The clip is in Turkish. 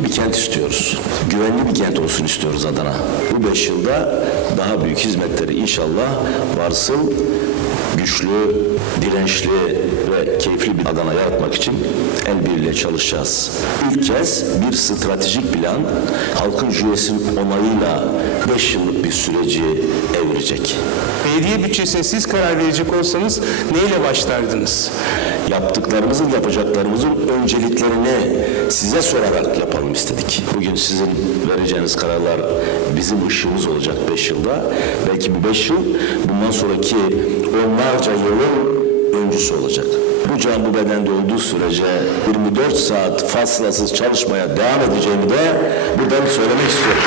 Mutlu bir kent istiyoruz. Güvenli bir kent olsun istiyoruz Adana. Bu beş yılda daha büyük hizmetleri inşallah varsın güçlü, dirençli ve keyifli bir Adana'ya birliğiyle çalışacağız. İlk kez bir stratejik plan halkın jüyesinin onayıyla 5 yıllık bir süreci evirecek. Belediye bütçesine siz karar verecek olsanız neyle başlardınız? Yaptıklarımızın, yapacaklarımızın önceliklerini size sorarak yapalım istedik. Bugün sizin vereceğiniz kararlar bizim ışığımız olacak 5 yılda. Belki bu 5 yıl bundan sonraki onlarca yılın öncüsü olacak. Bu can bu bedende olduğu sürece 24 saat faslasız çalışmaya devam edeceğimi de buradan söylemek istiyorum.